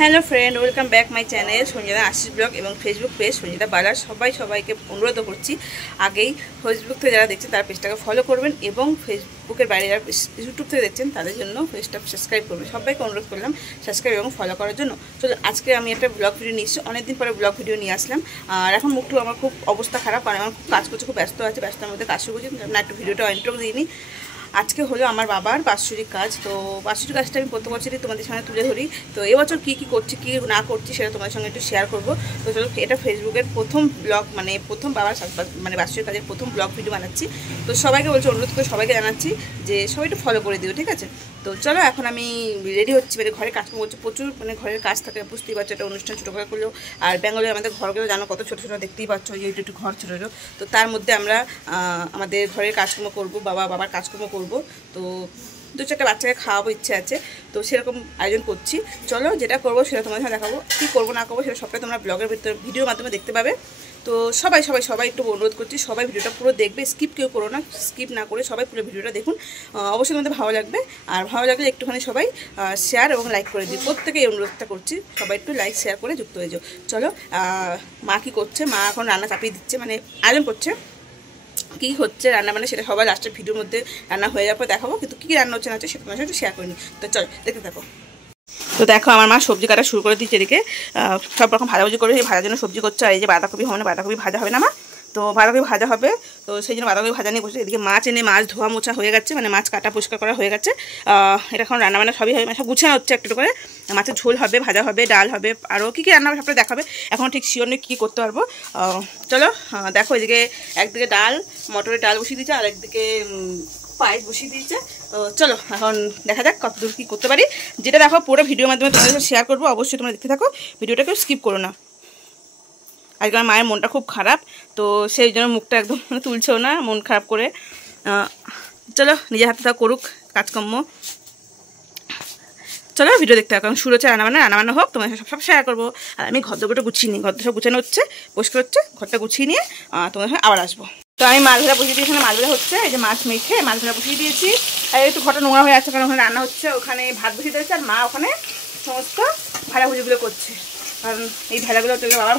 Hello friend, welcome back my channel Sanjita Ashish blog এবং Facebook page Sanjita বালার। সবাইকে অনুরোধ করছি, আগেই ফেসবুক থেকে যারা দেখছেন তারা পেজটাকে ফলো করবেন এবং ফেসবুকের বাইরে যারা ইউটিউব থেকে দেখছেন তাদের জন্য পেজটা সাবস্ক্রাইব করবেন। সবাইকে অনুরোধ করলাম সাবস্ক্রাইব এবং ফলো করার জন্য। তো আজকে আমি একটা ব্লগ ভিডিও নিয়ে এসেছি, অনেকদিন পরে ব্লগ ভিডিও নিয়ে আসলাম। আর এখন মুখটু আমার খুব অবস্থা খারাপ, কারণ আমার খুব কাজ করছে, খুব ব্যস্ত আছে, ব্যস্তার মধ্যে কাজ শুরু করছি না, একটু ভিডিওটা ইন্ট্রো দিইনি। আজকে হলো আমার বাবার বাৎসরিক কাজ। তো বাৎসরিক কাজটা আমি প্রত্যেক বছরই তোমাদের সঙ্গে তুলে ধরি। তো এবছর কী করছি কী না করছি সেটা তোমাদের সঙ্গে একটু শেয়ার করবো। তো চলো, এটা ফেসবুকের প্রথম ব্লগ, মানে প্রথম বাবার বাৎসরিক কাজের প্রথম ব্লগ ভিডিও বানাচ্ছি। তো সবাইকে বলছি, অনুরোধ করে সবাইকে জানাচ্ছি যে সবাই একটু ফলো করে দিও, ঠিক আছে? তো চলো, এখন আমি রেডি হচ্ছি, মানে ঘরে কাজ করছি, প্রচুর মানে ঘরের কাজ থাকে, বুঝতেই পারছো, একটা অনুষ্ঠান ছোটো করে করলেও। আর বেঙ্গলে আমাদের ঘরগুলো জানো কত ছোটো ছোটো, দেখতেই পাচ্ছ, যে একটু ঘর ছোটো ছোটো। তো তার মধ্যে আমরা আমাদের ঘরের কাজকর্ম করবো, বাবার কাজকর্ম করবো। তো দু চারটা বাচ্চাকে খাওয়াবো, ইচ্ছে আছে, তো সেরকম আয়োজন করছি। চলো, যেটা করবো সেটা তোমাদের সাথে দেখাবো, কী করবো না করবো সেটা সবটাই তোমরা ব্লগের ভিতরে ভিডিওর মাধ্যমে দেখতে পাবে। তো সবাই একটু অনুরোধ করছি, সবাই ভিডিওটা পুরো দেখবে, স্কিপ কেউ করো না, স্কিপ না করে সবাই পুরো ভিডিওটা দেখুন। অবশ্যই তোমাদের ভালো লাগবে, আর ভালো লাগলে একটুখানি সবাই শেয়ার এবং লাইক করে দিই, প্রত্যেকে এই অনুরোধটা করছি, সবাই একটু লাইক শেয়ার করে যুক্ত হয়ে যাও। চলো, মা কী করছে, মা এখন রান্না চাপিয়ে দিচ্ছে, মানে আয়োজন করছে। কী হচ্ছে রান্না, মানে সেটা সবাই লাস্টের ভিডিওর মধ্যে রান্না হয়ে যাওয়ার পর দেখাবো, কিন্তু কী রান্না হচ্ছে না হচ্ছে সেটা তোমার সাথে একটু শেয়ার করে নিই। তো চল, দেখতে থাকো। তো দেখো, আমার মা সবজি কাটা শুরু করে দিচ্ছে, এদিকে সব রকম ভাজাভুজি করে, ভাজার জন্য সবজি করছে। আর এই যে বাঁধাকপি হবে না, বাঁধাকপি ভাজা হবে না মা, তো বাঁধাকপি ভাজা হবে, তো সেই জন্য বাঁধাকপি ভাজা নিয়ে বসে। এদিকে মাছ এনে মাছ ধোয়া মোছা হয়ে গেছে, মানে মাছ কাটা পরিষ্কার করা হয়ে গেছে। এটা এখন রান্নাবান্না সবই হয়, মানে সব গুছানো হচ্ছে একটু করে। মাছের ঝোল হবে, ভাজা হবে, ডাল হবে, আরও কী রান্না হবে সবটা দেখাবে। এখন ঠিক শিওর নেই কী করতে পারবো। চলো, দেখো, এদিকে একদিকে ডাল, মটরের ডাল বসিয়ে দিয়েছে, আর একদিকে পায়েস বসিয়ে দিয়েছে। তো চলো, এখন দেখা যাক কতদূর কী করতে পারি। যেটা দেখো পুরো ভিডিওর মাধ্যমে তোমাদের সাথে শেয়ার করবো, অবশ্যই তোমরা দেখতে থাকো, ভিডিওটাকেও স্কিপ করো না। আজকে আমার মায়ের মনটা খুব খারাপ, তো সেই জন্য মুখটা একদম তুলছেও না, মন খারাপ করে। চলো, নিজের হাতে তা করুক কাজকর্ম। চলো, ভিডিও দেখতে হবে, কারণ শুরু হচ্ছে রান্নাবান্না হোক, তোমার সব শেয়ার করবো। আর আমি ঘরটা গুছিয়ে নিই, ঘরটা সব গুছানো হচ্ছে, পরিষ্কার হচ্ছে, ঘরটা গুছিয়ে নিয়ে তোমাদের সঙ্গে আবার আসবো। তো আমি মাছ ভাজা বসিয়ে দিয়েছি, এখানে মাছ ভাজা হচ্ছে, এই যে মাছ মেখে মাছ ভাজা বসিয়ে দিয়েছি। আর একটু ঘরটা নোংরা হয়ে আছে, কারণ ওখানে রান্না হচ্ছে, ওখানে ভাত বসিয়ে দিয়েছে, আর মা ওখানে সমস্ত ভাজাভুজিগুলো করছে। কারণ এই ভেড়াগুলো তো বাবার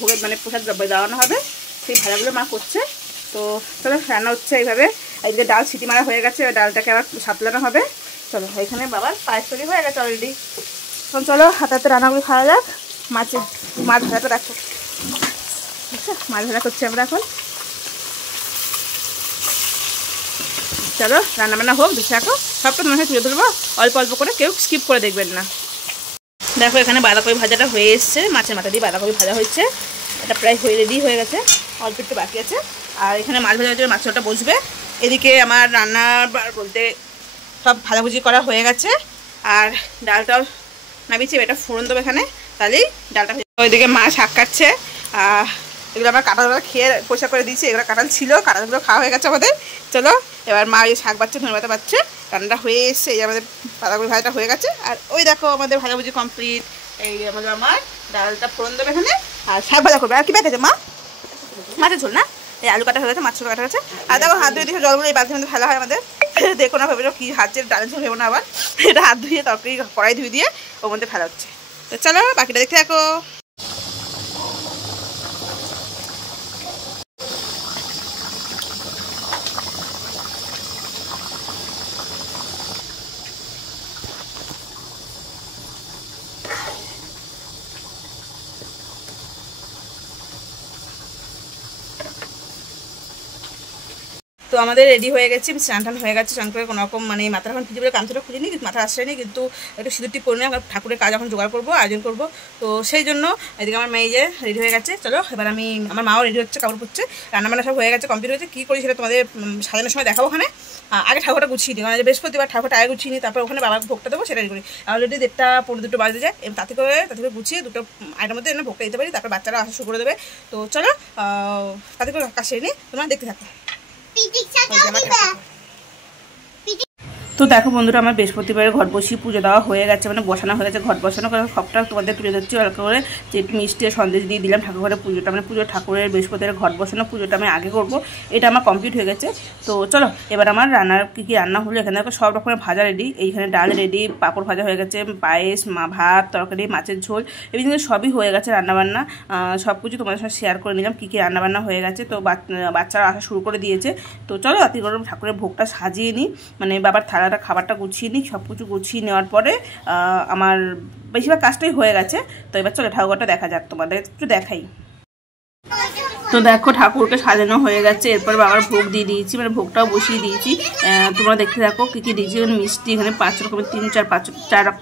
ভোগের মানে প্রসাদ দেওয়ানো হবে, সেই ভেড়াগুলো মা করছে। তো চলো, রান্না হচ্ছে এইভাবে। এইদিকে ডাল সিটি মারা হয়ে গেছে, ডালটাকে আবার সাতলানো হবে। চলো, এখানে বাবার পায়েস তৈরি হয়ে গেছে অলরেডি। এখন চলো, হাতে রান্নাগুলো খাওয়া যাক। মাছ ভাজাটা দেখো, আচ্ছা, মাছ ভাজা করছি আমরা এখন। চলো, রান্নাবান্না হোক, দেখে রাখো, সবটা তোমার সাথে তুলে ধরবো অল্প অল্প করে, কেউ স্কিপ করে দেখবেন না। দেখো, এখানে বাঁধাকপি ভাজাটা হয়ে এসছে, মাছের মাথা দিয়ে বাঁধাকপি ভাজা হয়েছে, এটা প্রায় রেডি হয়ে গেছে, অল্প একটু বাকি আছে। আর এখানে মাছ ভাজা হচ্ছে, মাছটা বসবে। এদিকে আমার রান্নার বলতে সব ভাজাভুজি করা হয়ে গেছে, আর ডালটাও নামিয়েছি, এটা ফোড়ন দেবো এখানে, তাহলেই ডালটা। ওইদিকে মা শাক কাটছে, এগুলো আমার কাঁঠালগুলো খেয়ে পরিষ্কার করে দিয়েছি, এগুলো কাঁঠাল ছিল, কাঁঠালগুলো খাওয়া হয়ে গেছে আমাদের। চলো, এবার মা ওই শাক বাচ্চা, ধনে পাতা বাচ্চা, রান্নাটা হয়ে এসছে, এই আমাদের বাঁধাকপি ভাজাটা হয়ে গেছে। আর ওই দেখো আমাদের ভাজাভুজি কমপ্লিট, এই আমাদের আমার ডালটা ফোড়ন দেবে এখানে, আর শাক ভাজা করবে। আর কি ব্যাগ আছে মা? মাছের ঝোল না, এই আলু কাটা হয়ে গেছে, মাছ কাটা গেছে। আর দেখো, হাত ধুয়ে দিয়ে জলগুলো এই বালতির মধ্যে ফেলা হয় আমাদের, দেখো না, ভেবে কি হাতের ডালের ঝোল ভেবো না আবার, এটা হাত ধুয়ে তরকারি কড়াই ধুয়ে দিয়ে ওর মধ্যে ফেলা হচ্ছে। তো চলো, বাকিটা দেখতে থাকো। তো আমাদের রেডি হয়ে গেছে, স্নান টান হয়ে গেছে, স্নান করে কোনো রকম মানে মাথার এখন ভিজে বলে কামচুটা খুঁজিনি, কিন্তু মাথা আসেনি, কিন্তু একটু সিঁদুর টিপ করে নিয়ে ঠাকুরের কাজ এখন জোগাড় করবো, আয়োজন করবো। তো সেই জন্য এদিকে আমার মেয়ে যে রেডি হয়ে গেছে। চলো, এবার আমার মাও রেডি হচ্ছে, কাপড় পরছে, রান্নাবান্না সব হয়ে গেছে, কমপ্লিট হয়েছে। কী করি সেটা তোমাদের সাজানোর সময় দেখাবো। ওখানে আগে ঠাকুরটা গুছিয়ে দিই, মানে বৃহস্পতিবার ঠাকুরটা আগে গুছিয়ে নিই, তারপর ওখানে বাবার ভোগটা দেবো, সেটা করি। অলরেডি 1টা 1:45 বাজতে যায়, তাতে করে গুছিয়ে দুটো আইটের মধ্যে এনে ভোগটা দিতে পারি, তারপর বাচ্চারা আসা শুরু করে দেবে। তো চলো, তাতে করে কাজ সেরে নিই, তোমরা দেখতে থাকো। তো দেখো বন্ধুরা, আমার বৃহস্পতিবারে ঘট বসিয়ে পুজো দেওয়া হয়ে গেছে, মানে বসানো হয়ে গেছে। ঘট বসানো করে সবটা তোমাদের তুলে দিচ্ছি অল্প করে, যে মিষ্টি সন্দেশ দিয়ে দিলাম ঠাকুরের পুজোটা, মানে পুজো ঠাকুরের বৃহস্পতিবারে ঘট বসানো পুজোটা আমি আগে করবো, এটা আমার কমপ্লিট হয়ে গেছে। তো চলো এবার আমার রান্নার কী কী রান্না হলো। এখানে সব রকমের ভাজা রেডি, এইখানে ডাল রেডি, পাঁপড় ভাজা হয়ে গেছে, পায়েস, ভাত, তরকারি, মাছের ঝোল, এগুলো সবই হয়ে গেছে রান্নাবান্না। সব কিছু তোমাদের সাথে শেয়ার করে নিলাম কী কী রান্নাবান্না হয়ে গেছে। তো বাচ্চারা আসা শুরু করে দিয়েছে। তো চলো রাত্রি গরম ঠাকুরের ভোগটা সাজিয়ে নিই, মানে বাবার থালাটা খাবারটা গুছিয়ে নিই। সব কিছু গুছিয়ে নেওয়ার পরে আমার বেশিরভাগ কাজটাই হয়ে গেছে। তো এবার চলো ঠাকুরটা দেখা যাক, তোমাদের একটু দেখাই। তো দেখো ঠাকুরকে সাজানো হয়ে গেছে, এরপর বাবার ভোগ দিয়ে দিয়েছি, মানে ভোগটাও বসিয়ে দিয়েছি। তোমরা দেখতে থাকো কী কী দিয়েছি। মিষ্টি এখানে 5 রকমের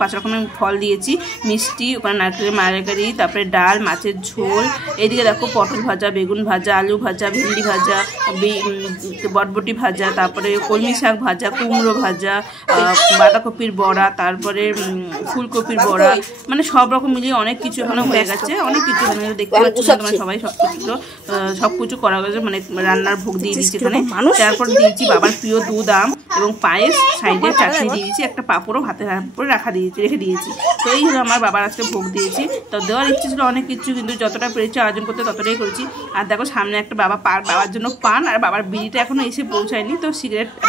5 রকমের ফল দিয়েছি, মিষ্টি, ওখানে নারকেলের মালাইকারি, তারপরে ডাল, মাছের ঝোল, এইদিকে দেখো পটল ভাজা, বেগুন ভাজা, আলু ভাজা, ভেন্ডি ভাজা, বটবটি ভাজা, তারপরে কলমি শাক ভাজা, কুমড়ো ভাজা, বাঁধাকপির বড়া, তারপরে ফুলকপির বড়া, মানে সব রকম মিলিয়ে অনেক কিছু এখানে হয়ে গেছে। অনেক কিছু এখানে দেখতে পাচ্ছি তোমরা সবাই, সব কিছু করা হয়েছে, মানে রান্নার ভোগ দিয়ে দিচ্ছি এখানে। তারপর দিয়েছি বাবার প্রিয় দুধ, আম এবং পায়েস, সাইডে চাটনি দিয়েছি, একটা পাঁপড়ও হাতে করে রেখে দিয়েছি। তো এই হলো আমার বাবার আজকে ভোগ দিয়েছি। তো দেওয়ার ইচ্ছে ছিল অনেক কিছু, কিন্তু যতটা পেরেছি আয়োজন করতে ততটাই করেছি। আর দেখো সামনে একটা বাবার জন্য পান, আর বাবার বিড়িটা এখনো এসে পৌঁছায়নি। তো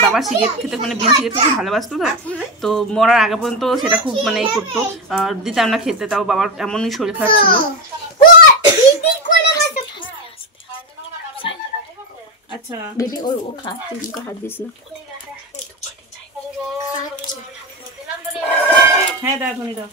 বাবা সিগারেট খেতে, মানে বিড়ি সিগারেট খেতে ভালোবাসতো, তো মরার আগে পর্যন্ত সেটা খুব মানে করতো, দিতাম না খেতে, তাও বাবার এমনই শরীর খারাপ ছিল। আচ্ছা বেবি ও খাচ্ছে, হাত দিস না। হ্যাঁ দাও এখনই দাও।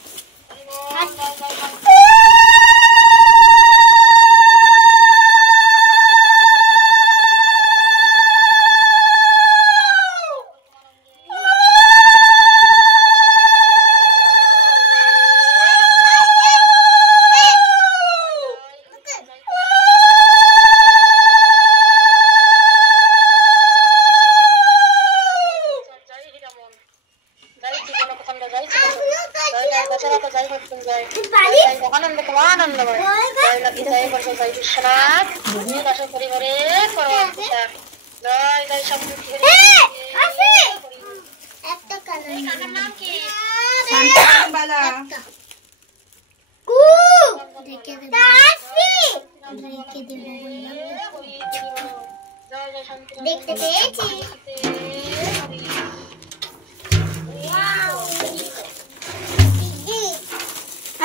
দেখতে পেয়েছি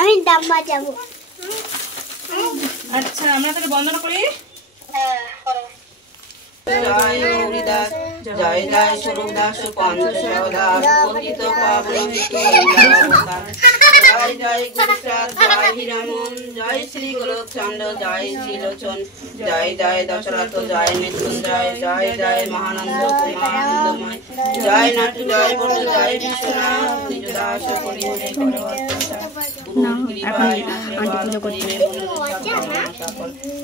আমি ডাব বাজাবো। আচ্ছা আমরা তাহলে বন্দনা করি। হ্যাঁ করো। জয় হরিদাস, জয় জয় স্বরূপদাস, পঞ্চশদাস, পতিত পাবন জয় জয় গুরুচাঁদ, জয় হীরামন, জয় শ্রী গোলকচন্দ্র, জয় শ্রীলোচন, জয় জয় দশরথ, জয় মৃত্যুঞ্জয়, জয় জয় মহানন্দ কুমারন্দময়, জয় নাটু, জয় বন্ধু, জয় বিশ্বনাথ, নিজ দাস করি মনে করো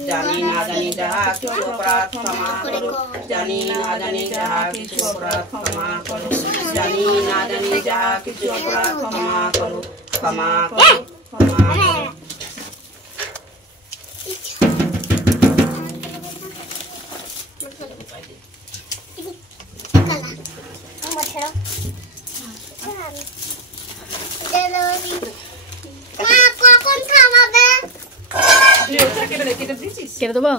জানি না জানি যাহা কিছু অপরাধ ক্ষমা করো, জানি না জানি যাহা কিছু অপরাধ ক্ষমা করো, জানি না জানি যাহা কিছু অপরাধ ক্ষমা করো, ক্ষমা করো, ক্ষমা করো। কখন খাওয়াবে? কেটে দেবো।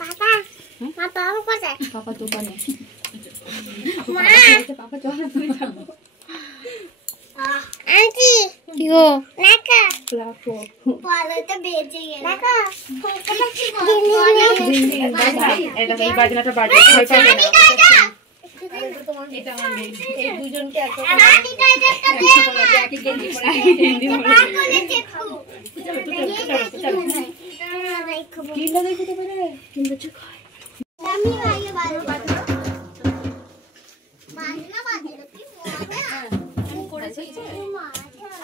পাপা পাপা কোথায়? পাপা দোকানে। মা পাপা চল তুমি থাকো। আন্টি কি গো? নাকা লাফো। পড়াটা বেঁচে গেল। নাকা ফোনটা কি এটা এই বাজনাটা বাজে ভয় পাবে না। এটা আমার এই দুজনকে একটা একই গেঞ্জি পরে হিন্দি বলে। কিন্ডা দেখতে পারে? কিন্ডা চুপ। আমি আগে বাজে বাজনা বাজে কি মজা আমি করেছি মা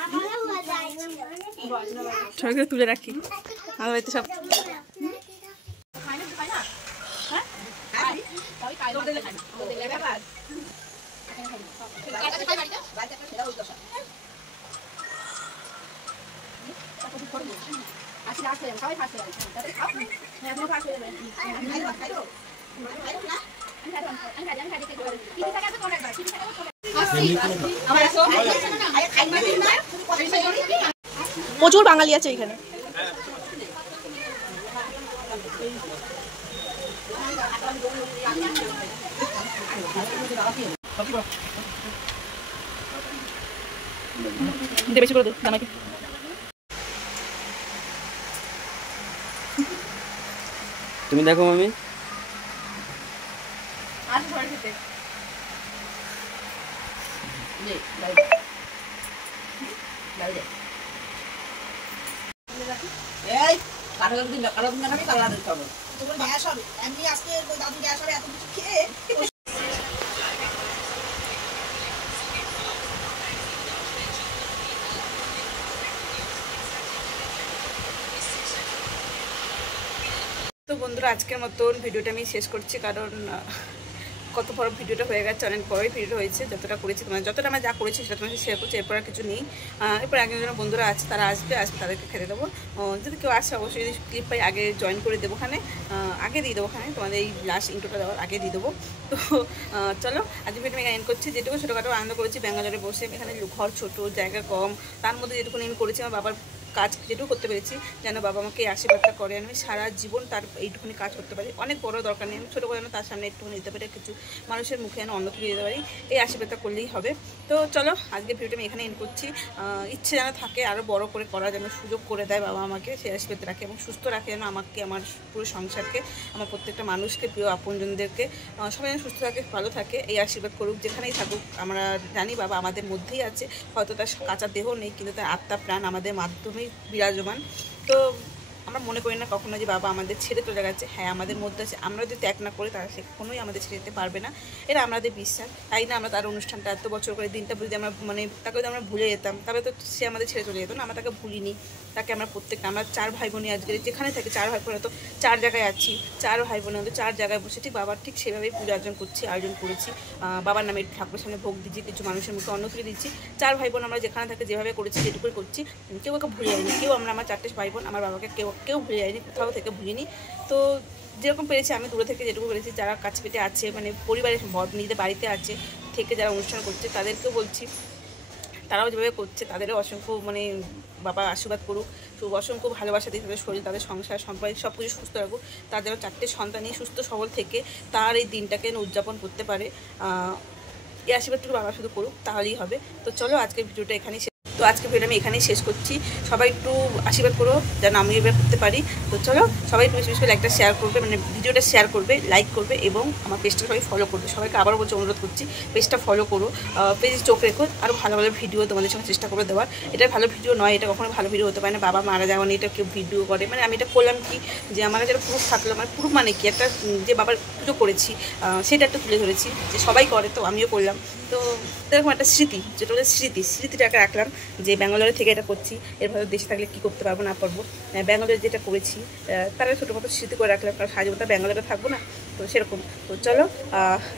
আমার মজা আইছে সবাইকে তুলে রাখি আমার বাড়িতে সব প্রচুর বাঙালি আছে এখানে। বেশি করে দে আমাকে। তুমি দেখো মামি। এই কারো দিন কারো দিন আমি কালার দিতে হবে তোমার গ্যাস হবে এমনি আজকে ওই দাদু গ্যাস হবে এত কিছু খেয়ে তো বন্ধুরা আজকের মতন ভিডিওটা আমি শেষ করছি, কারণ কত বড় ভিডিওটা হয়ে গেছে, অনেক বড় ভিডিও হয়েছে। যতটা করেছি তোমার যতটা আমরা যা করেছি সেটা তোমাকে শেয়ার করছি। এরপর আর কিছু নেই। এরপর একজন বন্ধুরা আছে, তারা আসবে তাদেরকে খেতে দেবো। যদি কেউ আসে অবশ্যই যদি ক্লিপ পাই আগে জয়েন করে দেবো, ওখানে আগে দিয়ে দেবো, ওখানে তোমাদের এই লাস্ট ইন্ট্রোটা দেওয়ার আগে দিয়ে দেবো। তো চলো আজকে ভিডিও আমি এন্ড করছি। যেটুকু ছোটোখাটো আনন্দ করেছি ব্যাঙ্গালোরে বসে, এখানে ঘর ছোট, জায়গা কম, তার মধ্যে যেটুকু আমি করেছি আমার বাবার কাজ যেটুকু করতে পেরেছি, যেন বাবা আমাকে আশীর্বাদটা করে আমি সারা জীবন তার এইটুকুনি কাজ করতে পারি। অনেক বড় দরকার নেই, আমি ছোটো করে তার সামনে একটুখানি দিতে পারি, কিছু মানুষের মুখে যেন অন্ন তুলে দিতে পারি, এই আশীর্বাদটা করলেই হবে। তো চলো আজকে ভিডিওটা আমি এখানে এন্ড করছি। ইচ্ছে যেন থাকে আরও বড় করে করার, যেন সুযোগ করে দেয় বাবা আমাকে, সেই আশীর্বাদ রাখে এবং সুস্থ রাখে যেন আমাকে, আমার পুরো সংসারকে, আমার প্রত্যেকটা মানুষকে, প্রিয় আপনজনদেরকে সবাই যেন সুস্থ থাকে, ভালো থাকে, এই আশীর্বাদ করুক। যেখানেই থাকুক আমরা জানি বাবা আমাদের মধ্যেই আছে, হয়তো তার কাঁচা দেহ নেই কিন্তু তার আত্মা প্রাণ আমাদের মাধ্যমেই বিরাজমান। তো আমরা মনে করি না কখনো যে বাবা আমাদের ছেড়ে চলে গেছে। হ্যাঁ আমাদের মধ্যে আছে, আমরা যদি ত্যাগ না করি তারা সে কখনোই আমাদের ছেড়ে যেতে পারবে না, এটা আমাদের বিশ্বাস। তাই না আমরা তার অনুষ্ঠানটা এত বছর করে দিনটা যদি আমরা তাকে যদি আমরা ভুলে যেতাম তাহলে তো সে আমাদের ছেড়ে চলে যেত না। আমরা তাকে ভুলিনি, তাকে আমরা প্রত্যেকটা আমরা 4 ভাই বোনই আজকে যেখানে থাকি 4 ভাই বোন তো 4 জায়গায় আছি, 4 ভাই বোন হয়তো 4 জায়গায় বসে ঠিক বাবার ঠিক সেভাবেই পূজা আয়োজন করেছি। বাবার নামে ঠাকুরের সামনে ভোগ দিচ্ছি, কিছু মানুষের মুখে অন্ন তুলে দিচ্ছি। 4 ভাই বোন আমরা যেখানে থাকি যেভাবে করেছি যেটুকুই করছি, কেউ ওকে ভুলে যায়নি, কেউ আমরা আমার 4টে ভাই বোন আমার বাবাকে কেউ ভুলে যায়নি, কোথাও থেকে ভুলিনি। তো যেরকম পেরেছি আমি দূরে থেকে যেটুকু পেরেছি, যারা কাছে পেটে আছে পরিবারের নিজেদের বাড়িতে আছে থেকে যারা অনুষ্ঠান করছে তাদেরকেও বলছি, তারাও যেভাবে করছে তাদেরও অসংখ্য বাবা আশীর্বাদ করুক, অসংখ্য ভালোবাসা দিয়ে তাদের শরীর, তাদের সংসার, সম্পর্ক সব কিছু সুস্থ রাখুক। তার যেন 4টে সন্তানই সুস্থ সবল থেকে তার এই দিনটাকে উদযাপন করতে পারে, এই আশীর্বাদটুকু বাবা শুধু করুক, তাহলেই হবে। তো চলো আজকের ভিডিওটা এখানেই আমি এখানেই শেষ করছি। সবাই একটু আশীর্বাদ করো যেন আমি এবার করতে পারি। তো চলো সবাই একটু বেশি বেশি করে একটা শেয়ার করবে, ভিডিওটা শেয়ার করবে, লাইক করবে এবং আমার পেজটা সবাই ফলো করবে। সবাইকে আবারও বলছি, অনুরোধ করছি পেজটা ফলো করো, পেজে চোখ রেখো, আরও ভালো ভালো ভিডিও তোমাদের সঙ্গে চেষ্টা করে দেওয়ার। এটা ভালো ভিডিও নয়, এটা কখনো ভালো ভিডিও হতে পারে না। বাবা মারা যাওয়া নিয়ে এটা কেউ ভিডিও করে, আমি এটা করলাম কি যে আমার কাছে প্রুফ থাকলো, প্রুফ কি একটা যে বাবার পুজো করেছি সেটা একটা তুলে ধরেছি, যে সবাই করে তো আমিও করলাম। তো এরকম একটা স্মৃতি, যেটা হচ্ছে স্মৃতিটাকে রাখলাম যে ব্যাঙ্গালোরে থেকে এটা করছি, এরভাবে দেশে থাকলে কী করতে পারবো না পারবো। ব্যাঙ্গালোরে যেটা করেছি তারা ছোটো স্মৃতি করে রাখলাম, কারণ সারা জীবনটা ব্যাঙ্গালোরে থাকবো না, তো সেরকম। তো চলো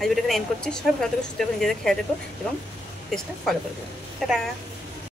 আজ ভিডিওটা এখানে এন্ড করছি। সবাই ভালো থেকে সুস্থ থাকো, নিজেদের খেয়াল রেখো এবং পেজটা ফলো করে দেবো। টাটা।